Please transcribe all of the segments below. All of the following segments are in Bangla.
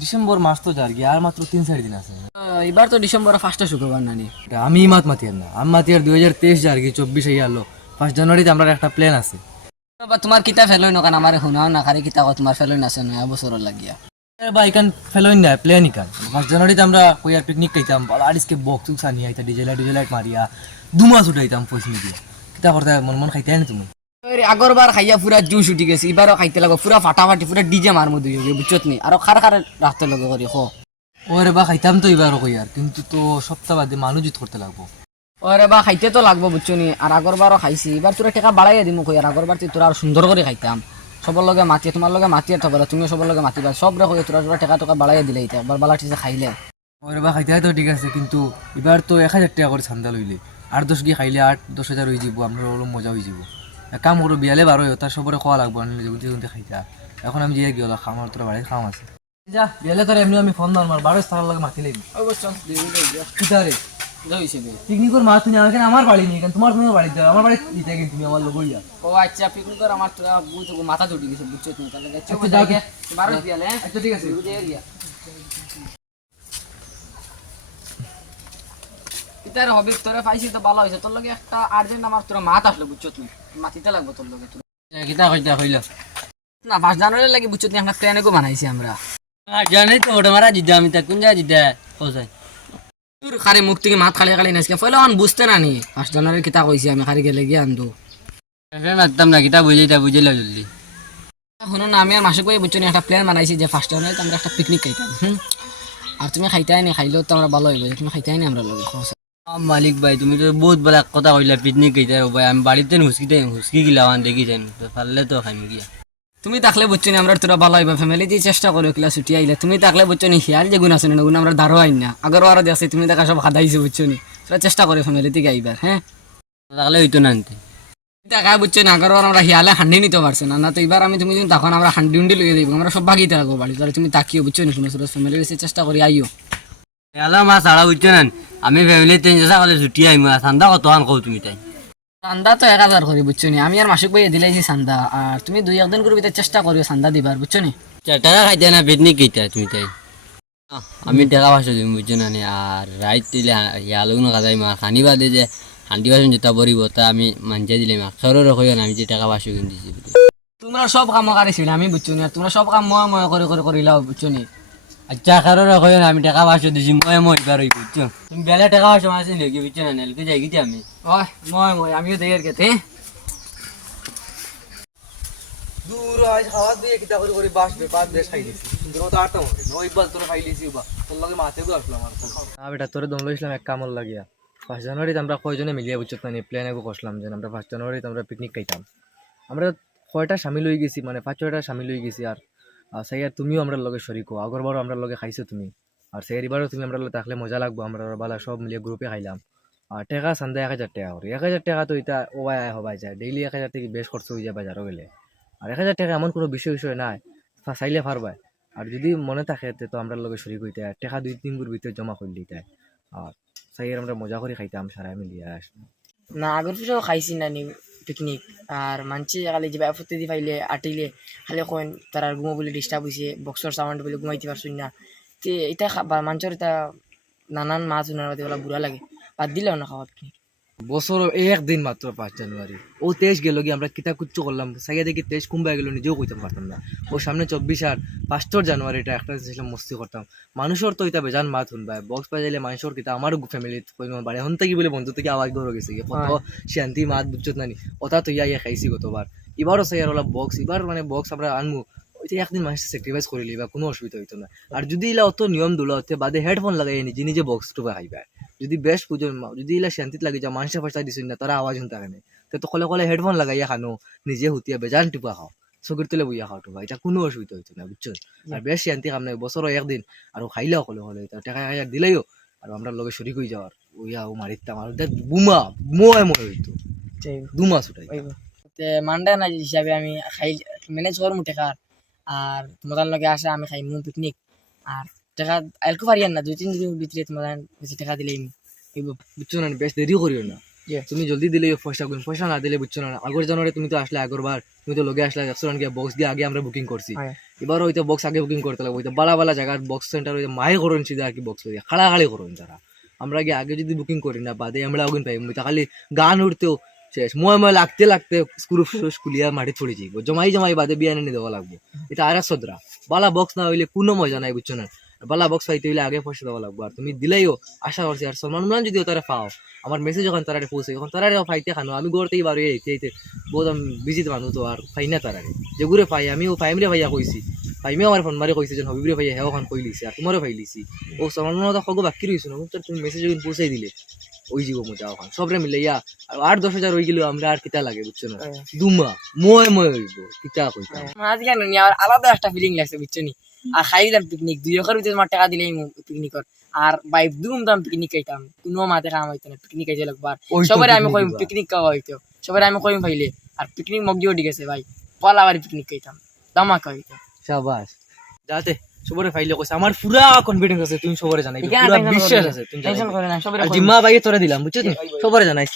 ডিসেম্বর মাস তো যার গিয়ে আর মাত্র 3-4 দিন আছে। এবার তো ডিসেম্বরের 1টা শুক্রবার নানি। আমি মাত মাতিয়ার না, আমি মাতিয়ার 2023 যার কি 24 আইয়া আলো। 1 জানুয়ারিতে আমরা একটা প্ল্যান আছে। তোমার কিতা ফেলই নকান আমার শুনাও না খালি কিতা তোমার ফেলই আছে নয়া বছরের লাগিয়া। বা ইকান ফেলোইন না প্ল্যান ইকান 1 জানুয়ারিতে আমরা কইয়ার পিকনিক খাইতাম, আরিসকে বক্স উক্স আনিয়া আইতা ডিজেলাইট মারিয়া 2 মাস উঠাইতাম পয়সা দিয়ে। কিতা করতে মন খাইতে না তুমি? আগরবার খাইয়া পুরা জুস উঠি গেছে, এবারও খাইতে লাগো পুরা ফাটাফাটি পুরা ডিজে মার মধ্যে বুঝছত নি আর খার রাখতে লগে করি খো। ওরে বা খাইতাম তো এবারও কইয়ার, কিন্তু তো সপ্তাহ বাদে মানুষ জিত করতে লাগবো। ওরে বা খাইতে তো লাগবো বুঝছো নি, আর আগরবারও খাইছি, এবার তোরা টাকা বাড়াইয়া দিমু কই, আর আগরবার তোরা আর সুন্দর করে খাইতাম। সবার লগে মাতিয়ে তোমার লগে মাতিয়ে থাকবে, তুমিও সবার লগে মাতিবা, সব রে কই তোরা টাকা বাড়াইয়া দিলে একবার বালা ঠিক খাইলে। ওরে বা খাইতে তো ঠিক আছে, কিন্তু এবার তো 1000 টাকা করে চান্দা লইলে, 8-10 গিয়ে খাইলে 8-10 হাজার হয়ে যাব, আমরা অলপ মজা হয়ে যাব। এক কাম করো, বিয়ালে বারো তার সবরে খাওয়া লাগবো, যেগুনতে খাইতা। এখন আমি যে গেল খামার তোরা বাড়িতে খাম আছে যা বিয়ালে তোর এমনি আমি ফোন মার বারো তার লাগে মাতি লাগবে পিকনিকের মা তুমি আমাকে আমার বাড়ি নিয়ে তোমার তোমার বাড়ি দাও, আমার বাড়ি দিতে কিন্তু তুমি আমার লোক ইয়া। ও আচ্ছা পিকনিকের আমার তোরা মাথা ধুটি গেছে বুঝছো তুমি, তাহলে আচ্ছা যাও গে বারো বিয়ালে। আচ্ছা ঠিক আছে ইতার হবে তোরা পাইছি তো ভালো হয়েছে, তোর লগে একটা আর্জেন্ট আমার তোরা মাত আসলো বুঝছো তুমি, মাতিতে লাগবো তোর লগে তোরা। কিতা কইতা কইলা না 5 জানুয়ারি লাগে বুঝছো তুমি, একটা ট্রেনেকও বানাইছি আমরা। জানি তো ওটা মারা জিদ্দা আমি তা কোন যা জিদ্দা কোথায় তোর খারে মুখ থেকে মাত খালি খালি নাচকে ফলে অন বুঝতে না নি 5 জানুয়ারি কিতা কইছি আমি, খালি গেলে গিয়ে আনতো মারতাম না কিতা বুঝিলা জলদি। শুনো না, আমি আর মাসে কই বুঝছো একটা প্ল্যান বানাইছি যে 1 জানুয়ারিতে আমরা একটা পিকনিক খাইতাম। আর তুমি খাইতাই নি, খাইলেও তো আমরা ভালো হইবে, তুমি খাইতাই নি আমরা লগে। মালিক ভাই তুমি তো বহুত বড় কথা কইলা, পিকনিক খাইতে ভাই আমি বাড়িতে হুসকি গিলাম দেখি যাই পারলে তো খাইম গিয়া। তুমি থাকলে বুঝছো নি আমরা তোরা ভালো হইবে, ফ্যামিলিতে চেষ্টা করো কিলা ছুটি আইলে। তুমি থাকলে বুঝছো নি হিয়াল যে গুণ আছে না গুণ আমরা দাঁড়ো আইন না, আগর আরো আছে তুমি দেখা সব খাদাইছো বুঝছো নি, তোরা চেষ্টা করে ফ্যামিলি থেকে আইবার। হ্যাঁ তাহলে হইতো না আনতে দেখা বুঝছো না, আগর আমরা হিয়ালে হান্ডি নিতে পারছো না, না তো এবার আমি তুমি যদি তখন আমরা হান্ডি উন্ডি লইয়ে দিব, আমরা সব ভাগিতে রাখবো বাড়ি, তাহলে তুমি তাকিও বুঝছো নি, শুনো ফ্যামিলির চেষ্টা করি আইও। এলা মা ছাড়া বুঝছো না আমি ফ্যামিলি তিন চেষ্টা করলে ছুটি আইম চান্দা কত আন কও তুমি তাই চান্দা তো 1000 করি বুঝছো নি, আমি আর মাসুক ভাই দিলাইছি চান্দা, আর তুমি 2-1 দিন করে ভিতরে চেষ্টা করিও চান্দা দিবার বুঝছো নি। টাকা খাইতে না পিকনিক খাইতে তুমি তাই আমি টাকা পাঁচশো দিম বুঝছো না আর রাইত দিলে ইয়ালুন কাজাই মা খানি বাদে যে হান্ডি বাসন যেটা পরিব তা আমি মানজে দিলে আক্ষরও রকই না আমি যে টাকা পাঁচশো কিন দিছি। তোমরা সব কাম কারিছিল আমি বুঝছো নি, আর তোমরা সব কাম ময় করে করিলাও বুঝছো নি। আচ্ছা আক্ষরও রকই না আমি টাকা পাঁচশো দিছি মই এবার হই বুঝছো তুমি বেলা টাকা পাঁচশো মাসে লেগে বুঝছো না নেলকে যাই গেছি আমি ওই ময় আমিও দেই আর কেতে দূর আজ খাওয়া দিয়ে কিতা করে বাসবে বাদ দেশ খাই দিছি কিন্তু তো আটটা মরে নয় একবার তোরা খাই লিছি বা তোর লগে মাতে তো আসলাম আর না বেটা তোরে দম লইছিলাম এক কামল লাগিয়া 1 জানুয়ারিতে আমরা কয়জনে মিলিয়ে বুঝছো না প্ল্যান এগো করলাম যে আমরা 1 জানুয়ারিতে আমরা পিকনিক খাইতাম। আমরা কয়টা সামিল হয়ে গেছি মানে 5-6টা সামিল হয়ে গেছি, আর সাইয়ার তুমিও আমরা লগে শরিক হো, আগরবারও আমরা লগে খাইছো তুমি, আর সাইয়ার এবারও তুমি আমরা লগে থাকলে মজা লাগবো, আমরা বালা সব মিলিয়ে গ্রুপে খাইলাম। আর টাকা সান্দা 1000 টাকা করে, 1000 টাকা তো এটা ওয়াই হবাই যায় ডেইলি 1000 থেকে বেশ খরচ হয়ে যায় বাজারও গেলে। আর 1000 টাকা এমন কোনো বিষয় নাই চাইলে পারবাই, আর যদি মনে থাকে তো আমরা লগে শরিক হইতে টাকা 2-3 গুর ভিতরে জমা করে দিতে, আর সাইয়ার আমরা মজা করে খাইতাম সারা মিলিয়ে আসবো। না আগর পিছাও খাইছি না নি পিকনিক, আর মানছি খালি যে আপত্তি দি পাইলে আটিলে খালি কইন তার ঘুমো বলে ডিস্টার্ব হয়েছে বক্সর সাউন্ড বলে ঘুমাইতে পারছুন না, তে এটা মাঞ্চর এটা নানান মাছ উনার মধ্যে বলা বুড়া লাগে, বাদ দিলেও না খাওয়া কি বছর একদিন মাত্র 5 জানুয়ারি ও 23 গেল কি আমরা কিতা কুচ্ছ করলাম সাইয়া দেখি 23 কুম্বা গেল নিজেও কইতে পারতাম না, ও সামনে 24 আর 5 জানুয়ারি এটা একটা ছিলাম মস্তি করতাম। মানুষের তো এটা বেজান মাত শুনবাই বক্স বাজাইলে মানুষের কিতা আমার ফ্যামিলি বাড়ি হন থেকে বলে বন্ধু থেকে আওয়াজ ধরে গেছে কত শান্তি মাত বুঝছত নানি ওটা তো ইয়া খাইছি গতবার, এবারও সাইয়ার ওলা বক্স এবার মানে বক্স আমরা আনমু ওইটা একদিন মানুষের স্যাক্রিফাইস করিলি বা কোনো অসুবিধা হইতো না। আর যদি ইলা অত নিয়ম দুলা হতে বাদে হেডফোন লাগাই নিজে নিজে বক্স টুবা খাইবা, যদি বেশ পুজো যদি ইলা শান্তিত লাগি যা মানুষের পয়সা দিছুন না তারা আওয়াজ শুনতে পারে না, তো কলে কলে হেডফোন লাগাইয়া খানো নিজে হুতিয়া বেজান টিপা খাও চকুর তুলে বইয়া খাও টুবা, এটা কোনো অসুবিধা হইতো না বুঝছো। আর বেশ শান্তি কাম নাই বছরও একদিন আর খাইলেও কলে কলে টাকা হাজার দিলেও আর আমরা লগে শরিক হয়ে যাওয়ার ওইয়া ও মারিতাম আর বুমা মোয় মনে হইতো 2 মাস উঠাই। মানডে না হিসাবে আমি খাই ম্যানেজ করমু টাকা, আর তোমাদের লগে আসে আমি খাইমু পিকনিক, আর টাকা আলকো পারিয়ান না 2-3 দিনের ভিতরে তোমাদের বেশি টাকা দিলেই বুঝছো না বেশ দেরি করিও না, Yeah. তুমি জলদি দিলে পয়সা গুণ পয়সা না দিলে বুঝছো না আগর জানুয়ারি তুমি তো আসলে আগরবার তুমি তো লগে আসলে রেস্টুরেন্ট গিয়ে বক্স দিয়ে আগে আমরা বুকিং করছি, এবার হয়তো বক্স আগে বুকিং করতে লাগবে, হয়তো বালা বালা জায়গার বক্স সেন্টার হয়তো মায়ে করুন সিধা আর কি বক্স হয়ে খাড়াখাড়ি করুন তারা। আমরা কি আগে যদি বুকিং করি না বাদে আমরা ওগুন পাই খালি গান উঠতেও শেষ ময় লাগতে লাগতে স্ক্রু খুলিয়া মাটি ছড়ি যাইব, জমাই বাদে বিয়া এনে দেওয়া লাগবো। এটা আর এক সদরা। বালা বক্স না হইলে কোনো মজা নাই, বুঝছো না? বালা বক্স পাইতে হইলে আগে পয়সা দেওয়া লাগবো। আর তুমি দিলেইও আশা করছি আর সলমান মান যদিও তারা পাও, আমার মেসেজ যখন তারা পৌঁছে এখন তারা ফাইতে খানো আমি গড়তেই পারো এইতে বহুত আমি বিজিত মানুষ তো আর ফাই না তারা যে ঘুরে পাই আমিও ফাইমরে ভাইয়া কইছি, ফাইমেও আমার ফোন মারি কইছে যে হবিবরে ভাইয়া হেও খান কই লিছি আর তোমারও ফাই লিছি। ও সলমান মান তো খগো বাকি রইছো না, তুমি মেসেজ যখন পৌঁছাই দিলে ওই জীব মজা ওখান সবরে মিলে ইয়া 8-10 হাজার হয়ে গেলেও আমরা আর কিতা লাগে, বুঝছো না? দুমা ময় হইব কিতা কইতা মাছ কেন নি আর আলাদা একটা ফিলিং লাগছে, বুঝছো নি? আর খাই দিলাম পিকনিক 2 ভিতরে তোমার টাকা দিলেই পিকনিকর আর বাইক দাম পিকনিক খাইতাম, কোনো মাথে কাম হইতো না, পিকনিক খাইতে লাগবো। আর সবাই আমি কইম পিকনিক খাওয়া হইতো, সবাই আমি কইম ফাইলে আর পিকনিক মগজিও ঠিক আছে ভাই, পলা বাড়ি পিকনিক খাইতাম দামাকা হইতো। শাবাশ যাতে সবরে ফাইলে কইছে আমার পুরা কনফিডেন্স আছে তুমি সবরে জানাই, পুরা বিশ্বাস আছে তুমি টেনশন করে না, সবাই আর জিম্মা ভাই তোরে দিলাম, বুঝছো তুমি সবরে জানাই।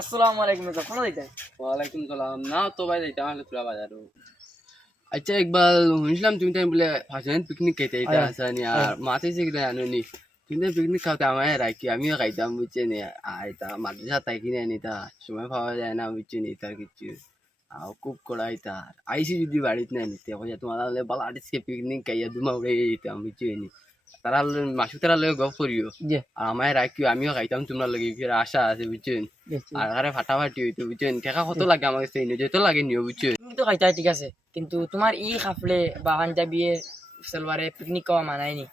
আসসালামু আলাইকুম কোন দিতে? ওয়ালাইকুম সালাম। না তো ভাই যাইতাম হলে তোরা বাজারও। আচ্ছা ইকবাল, শুনছিলাম তুমি তাই বলে ফার্স্ট পিকনিক খাইতে এটা আসানি আর মাথায় সেগুলো আনোনি, তুমি পিকনিক খাওয়াতে আমায় রাখি আমিও খাইতাম, বুঝছে নি? আইতা মাদ্রাসা তাই কিনে আনিতা, সময় পাওয়া যায় না, বুঝছে নি? তার কিছু খুব কড়াইতা আইসি যদি বাড়িতে না নিতে তোমার বালা আটিসকে পিকনিক খাইয়া দুমা উড়ে যেতাম, বুঝছে নি? তারা মাসু তারা লগে গপ করিও আর আমায় রাখিও আমিও খাইতাম তোমরা লগে, ফির আশা আছে, বুঝছেন? আর আরে ফাটাফাটি হইতো, বুঝছেন? ঠেকা কত লাগে আমার কাছে যত লাগে নিও, বুঝছেন? তুমি তো খাইতা ঠিক আছে, কিন্তু তোমার ই খাফলে বা পাঞ্জাবিয়ে সালোয়ারে পিকনিক খাওয়া মানায়নি।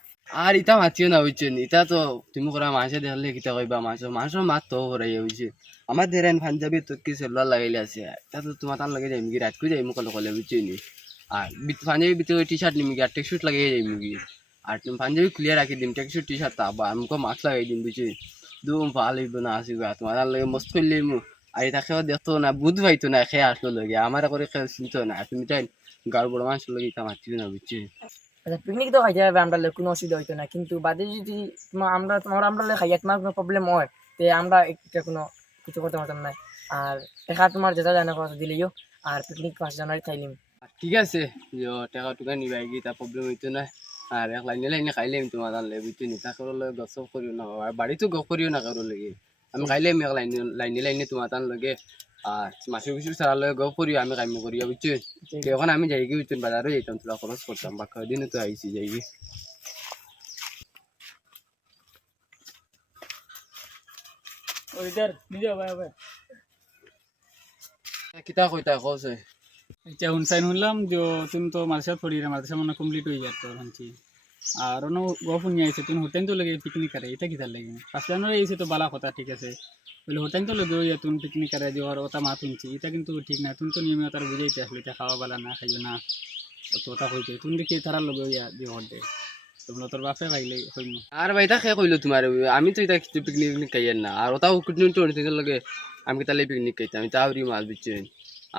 আর ইটা মাতিও না, বুঝছেন? ইটা তো তুমি করা মাসে দেখলে কিতা কইবা, মাসের মাত তো করাই, বুঝছে? আমার ধরেন পাঞ্জাবি তো কি সেলুলার লাগাইলে আছে, তা তো তোমার তার লাগে যাইমি রাত করে যাইমু কলে কলে, বুঝছেন? আর পাঞ্জাবি ভিতরে টি শার্ট নিমি আর টেকশুট লাগিয়ে যাইমি, আর তুমি পাঞ্জাবি খুলিয়ে রাখি দিম, টেকশুট টি শার্ট বা আমাকে মাস্ক লাগাই দিম, বুঝছি? দুম ভাল হইব না আসিবা তোমার তার লাগে মস্ত করলে আর এটা খেয়ে দেখতো না, বুধ পাইতো না, খেয়ে আসলো লগে আমার করে খেয়ে চিনতো না, তুমি তাই গাড় বড় মানুষ লগে এটা মাতিও না, বুঝছি? আচ্ছা পিকনিক তো খাইতে হবে আমরা, কোনো অসুবিধা হইতো না, কিন্তু বাদে যদি আমরা খাইয়া তোমার কোনো প্রবলেম হয় তে আমরা এটা কোনো কিছু করতে পারতাম না। আর দেখা তোমার যেটা জানা কথা দিলেও আর পিকনিক 5 জানুয়ারি খাইলিম। ঠিক আছে যে টাকা টুকা নিবাই গিয়ে তা প্রবলেম হইতো না, আর এক লাইনে লাইনে খাইলাম তোমার তাহলে, বুঝছি নি? তা করো লগে গপ করিও না, আর বাড়িতেও গপ করিও না কারো লগে, আমি খাইলাম এক লাইনে লাইনে লাইনে তোমার তার লগে, আর মাসু কিছু সারার লগে গপ করিও আমি কাম করিয়া, বুঝছেন? এখন আমি যাই গিয়ে, বুঝছেন? বাজারে যেতাম তোরা খরচ করতাম, বা কদিনে তো আইসি যাই গিয়ে। কিতা কইতা কছে? আচ্ছা শুনলাম যে তুমি তো মাদ্রাসা পড়ি মাদ্রাসা মনে কমপ্লিট হয়ে যায় তো শুনছি, আর অন্য গপুন নিয়ে আইছে তুমি হোটেল তো লেগে পিকনিক করে, এটা কিতার লাগে? 5 জানুয়ারি আইছে তো বালা কথা, ঠিক আছে, বলে হোটেল তো লেগে হইয়া তুমি পিকনিক করে যে ওর ওটা মাত শুনছি, এটা কিন্তু ঠিক না। তুমি তো নিয়মিত তারা বুঝাইতে আসলে এটা খাওয়া বালা না খাইও না, তো ওটা হইতে তুমি দেখি তারা লগে হইয়া যে হোটে তোমরা তোর বাপে ভাইলে হইনি। আর ভাই তা খেয়ে কইলো তোমার, আমি তো এটা কিছু পিকনিক পিকনিক খাইয়েন না, আর ওটাও কুটনি লগে আমি তাহলে পিকনিক খাইতাম, আমি তাহরি মাছ, বুঝছেন?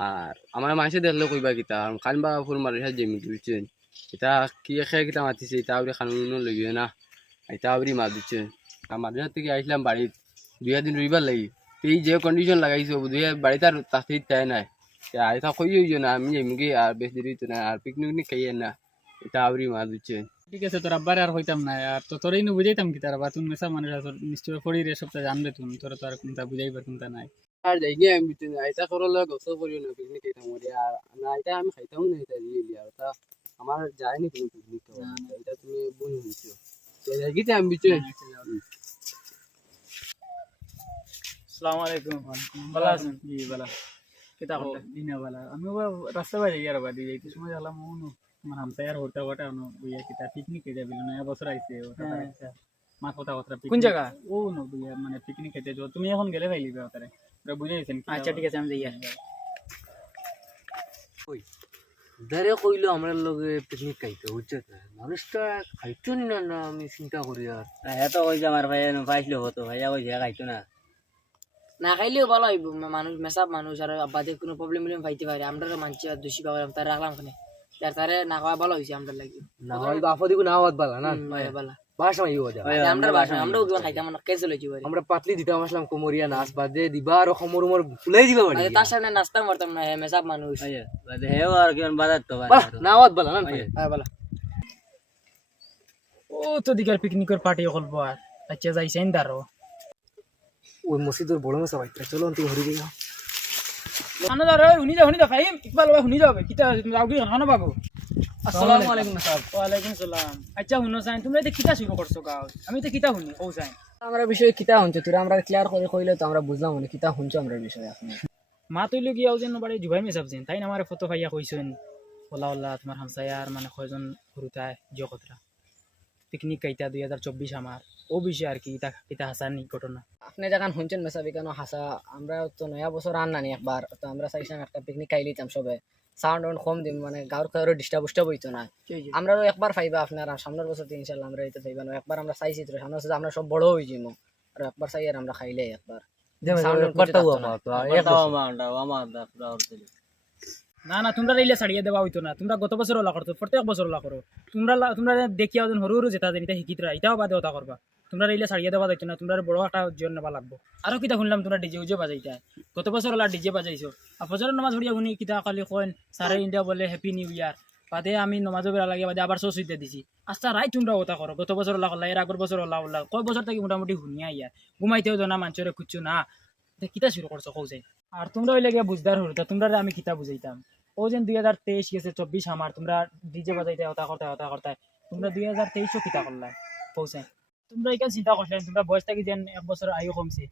আর আমার মাসে দেখলে কইবা কিতা খান বা ফুল মারি জমি, বুঝছেন? এটা কি খেয়ে কিতা মাতিছে, এটা আউরি খানুন লইও না, এটা আউরি মাছ, বুঝছেন? আর মাঝে থেকে আইসলাম বাড়িত 2 দিন রইবার লাগি, এই যে কন্ডিশন লাগাইছে বাড়িতে আর তাতে চাই নাই, এটা কই হইও না আমি এমনি আর বেশি দেরি হইতো না, আর পিকনিক খাইয়েন না, এটা আউরি মাছ, বুঝছেন? ঠিক আছে তোর আব্বারে আর হইতাম না, আর তো তোরই নু বুঝাইতাম কি তারা বা তুমি মেসা মানুষ নিশ্চয় পড়ি রে সপ্তাহ জানবে তুমি, তোরা তো আর কোনটা বুঝাইবার কোনটা নাই। আর যাই গিয়ে আমি বুঝছেন এটা করো লগে গছ করিও না, পিকনিক খাইতাম ওরে আর না, এটা আমি খাইতাম না, এটা রিয়েলি আর এটা আমার যায়নি কোনো পিকনিক খাওয়া, এটা তুমি বুঝে নিছো যাই গিয়ে আমি বুঝছেন? আসসালামু আলাইকুম। ভালো আছেন? জি ভালো। কিতা করতে? দিনা ভালো। আমি রাস্তা বাইরে ইয়ার বাড়ি যাইতে সময় গেলাম ওনো আমার হামসায়ার হোটা ওটা ওনো বুইয়া কিতা পিকনিকে যাবিল না বছর আইছে ওটা আচ্ছা মা কথা কথা কোন জায়গা? ও নো বুইয়া মানে পিকনিক খেতে যাও তুমি এখন গেলে ভাইলিবে ওটারে ওটা বুঝাইছেন। আচ্ছা ঠিক আছে আমি যাই। ওই দারে কইলো আমরা লগে পিকনিক খাইতে, বুঝছো? মানুষটা খাইতো না না আমি চিন্তা করি আর এত ওই যে আমার ভাই পাইছিল হতো ভাইয়া ওই জায়গা খাইতো না। না খাইলেও ভালো হইব, মানুষ মেসাব মানুষ আর বাদে কোনো প্রবলেম পাইতে পারে, আমরা মানছি আর দোষী পাবো তার রাখলাম খানে, তারে না খাওয়া ভালো হয়েছে আমরা লাগি না হয় বাফো দিকু না হওয়াত বালা না ভালো বাসা মাইও যা আমরা বাসা আমরাও দুজন খাইতাম না কেসে লইছি বাড়ি আমরা পাতলি দিতাম আসলাম কোমরিয়া নাচ বাদে দিবা আর খমর উমর ফুলাই দিবা বাড়ি তার সামনে নাস্তা মারতাম না মেসাব মানুষ হেও আর কেমন বাজার তো না আওয়াজ বলা না হ্যাঁ বলা ও তো দিকার পিকনিকের পার্টি করবো আর আচ্ছা যাইছেন দারো ওই মসজিদের বড় মেসা ভাই চলো তুই হরি দিও খানো দারো শুনি যা ফাইম ইকবাল ভাই শুনি যাবে কিতা তুমি যাও কি খানো বাবু আসসালামু আলাইকুম সাহেব ওয়ালাইকুম সালাম আচ্ছা শুনো সাইন তুমি এটা কিতা শুরু করছো গাও আমি তো কিতা শুনি ও সাইন আমরা বিষয়ে কিতা শুনছো তোরা আমরা ক্লিয়ার করে কইলে তো আমরা বুঝলাম না কিতা শুনছো আমরা বিষয়ে এখন মা তৈল গিয়া যেন বাড়ি জুবাই মেসাবছেন তাই না আমার ফটো ভাইয়া কইছেন ওলা ওলা তোমার হামসায়ার মানে কয়জন ঘুরুতায় জগতরা পিকনিক কাইতা 2024 আমার ও বিষয়ে আর কি ইতা হাসানি ঘটনা আপনি যখন শুনছেন মেসাবি কেন হাসা আমরা তো নয়া বছর আন নানি একবার তো আমরা চাইছিলাম একটা পিকনিক খাই লিতাম সবে সাউন্ড কম দিম মানে গাঁর কারো ডিস্টার্ব হইতো না আমরাও একবার ফাইবা আপনার আর সামনের বছর ইনশাল্লাহ আমরা এটা ফাইবা না একবার আমরা চাইছি তো সামনের বছর আমরা সব বড় হয়ে যাবো আর একবার চাই আর আমরা খাইলে একবার না না তোমরা রইলে ছাড়িয়ে দেওয়া হইতো না তোমরা গত বছর ওলা করতো প্রত্যেক বছর ওলা করো তোমরা দেখিয়া ওজন সরু সরু যেটা যেটা শিকিতরা এটাও বাদে ওটা করবা তোমরা রইলে ছাড়িয়ে দেওয়া যাইতো না তোমরা বড় একটা জন নেবা লাগবো আরো কিতা শুনলাম তোমরা ডিজে উজে বাজাইতা গত বছর ওলা ডিজে বাজাইছো আর ফজরের নামাজ পড়িয়া শুনি কিতা কালি কইন সারে ইন্ডিয়া বলে হ্যাপি নিউ ইয়ার বাদে আমি নমাজও বেড়া লাগে বাদে আবার সস হইতে দিছি আচ্ছা রাই তোমরা ওটা করো গত বছর ওলা করলা এর আগের বছর ওলা কয় বছর থেকে মোটামুটি শুনিয়া ইয়ার ঘুমাইতেও জানা মানুষের খুঁজছো না কিতা শুরু করছো কৌছে আর তোমরা হইলে গিয়া বুঝদার হরতা তোমরা আমি কিতা বুঝাইতাম ও যেন 2023 গেছে 24 আমার তোমরা ডিজে বাজাইতে হতা করতে তোমরা 2023ও কিতা করলা পৌঁছে তোমরা এখানে চিন্তা করলেন তোমরা বয়স থাকি যেন এক বছর আয়ু কমছে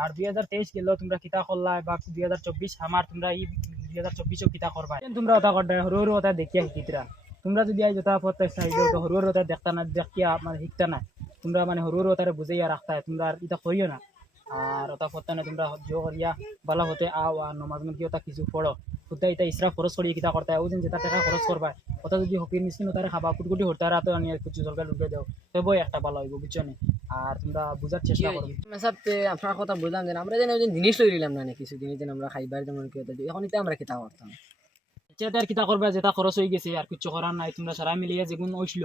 আর 2023 গেলেও তোমরা কিতা করলা বা 2024 আমার তোমরা এই 2024ও কিতা করবা তোমরা হতা করতে সরু সরু হতা দেখিয়া শিকিতরা তোমরা যদি আই যথা পথ চাইছো তো সরু সরু হতা দেখতা না দেখিয়া মানে শিখতা না তোমরা মানে সরু সরু হতারে বুঝাইয়া রাখতা তোমরা আর এটা করিও না আর ওটা পড়তে না তোমরা জো করিয়া বালা হতে আও আর নমাজ মধ্যে ওটা কিছু পড়ো খুদা এটা ইসরা খরচ করিয়ে কিতা করতে হয় ওজন যেটা টাকা খরচ করবা ওটা যদি হকির মিসকিন তারা খাবা কুটকুটি হরতারা তো আনি কিছু সরকার ঢুকে দাও তবে একটা ভালো হইব বুঝছো নি আর তোমরা বুঝার চেষ্টা করো মেসাবতে আপনার কথা বুঝলাম যে আমরা যেন ওজন জিনিস লই নিলাম না কিছু জিনিস যেন আমরা খাইবার যেমন কি হতো এখন এটা আমরা কিতা করতাম যেটা আর কিতা করবা যেটা খরচ হয়ে গেছে আর কিছু করার নাই তোমরা সারা মিলিয়ে যেগুন ওইছিল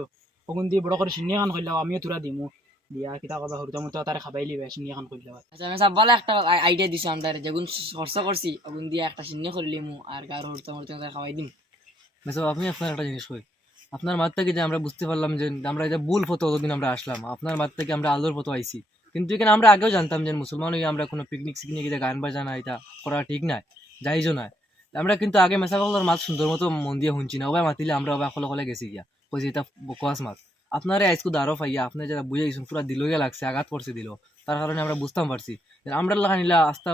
ওগুন দিয়ে বড় করে সিন্নি খান কইলাও আমিও তোরা দিমু দিয়া কিতা করবা হরুতা মতো তারে খাবাই লিবে সিন্নি খান কইলাও আচ্ছা মেসাব ভালো একটা আইডিয়া দিছো আমরা যেগুন খরচা করছি ওগুন দিয়ে একটা সিন্নি করিলিমু আর গার হরতা মরতা খাওয়াই দিম মেসা আপনি আপনার একটা জিনিস কই আপনার মাঠ থেকে যে আমরা বুঝতে পারলাম যে আমরা যে ভুল ফটো অতদিন আমরা আসলাম আপনার মাঠ থেকে আমরা আলোর ফটো আইছি কিন্তু এখানে আমরা আগেও জানতাম যে মুসলমান হয়ে আমরা কোনো পিকনিক সিকনিক এটা গান বাজানা এটা করা ঠিক নাই যাইজও নাই আমরা কিন্তু আগে মেসাকলার মাছ সুন্দর মতো মন দিয়ে শুনছি না ওবাই মাতিলে আমরা ওবাই কলে গেছি গিয়া কইছি এটা বকওয়াস মাছ আপনারা আজকে দাঁড়ো পাইয়া আপনি যারা বুঝে গেছেন পুরা দিল গিয়া লাগছে আঘাত করছে দিল তার কারণে আমরা বুঝতাম পারছি আমরা লাগা নিলা আস্তা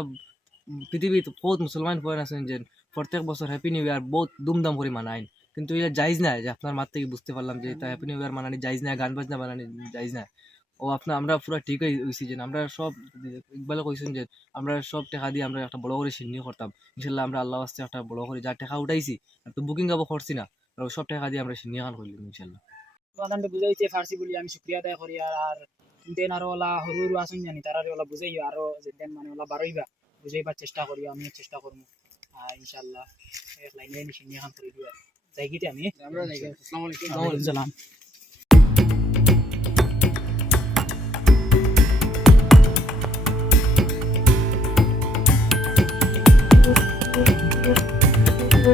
পৃথিবীত বহুত মুসলমান পয়েন্ট আছেন যে প্রত্যেক বছর হ্যাপি নিউ ইয়ার বহুত দুমদাম করে মানায় কিন্তু এটা জাইজ নাই যে আপনার মাঠ থেকে বুঝতে পারলাম যে এটা হ্যাপি নিউ ইয়ার মানানি জাইজ নাই গান বাজনা বানানি জাইজ নাই ও আমরা পুরো ঠিক হয়েছি যে আমরা সব ইকবালে কইছেন যে আমরা সব টাকা দিয়ে আমরা একটা বড় করে সিন্নি করতাম ইনশাল্লাহ আমরা আল্লাহ আস্তে একটা বড় করে যা টাকা উঠাইছি আর তো বুকিং গাবো করছি না সব টাকা দিয়ে আমরা সিন্নি গান করলাম ইনশাল্লাহ বাদানতে বুঝাইছে ফার্সি বলি আমি শুক্রিয়া আদায় করি আর দেন আরো ওলা হরু হরু আসুন জানি তারা ওলা বুঝাই আরো যেতেন মানে ওলা বারইবা বুঝাইবার চেষ্টা করি আমি চেষ্টা করবো ইনশাল্লাহ এক লাইনে নিয়ে খান করে দিবা যাই গিয়ে আমি আসসালামু আলাইকুম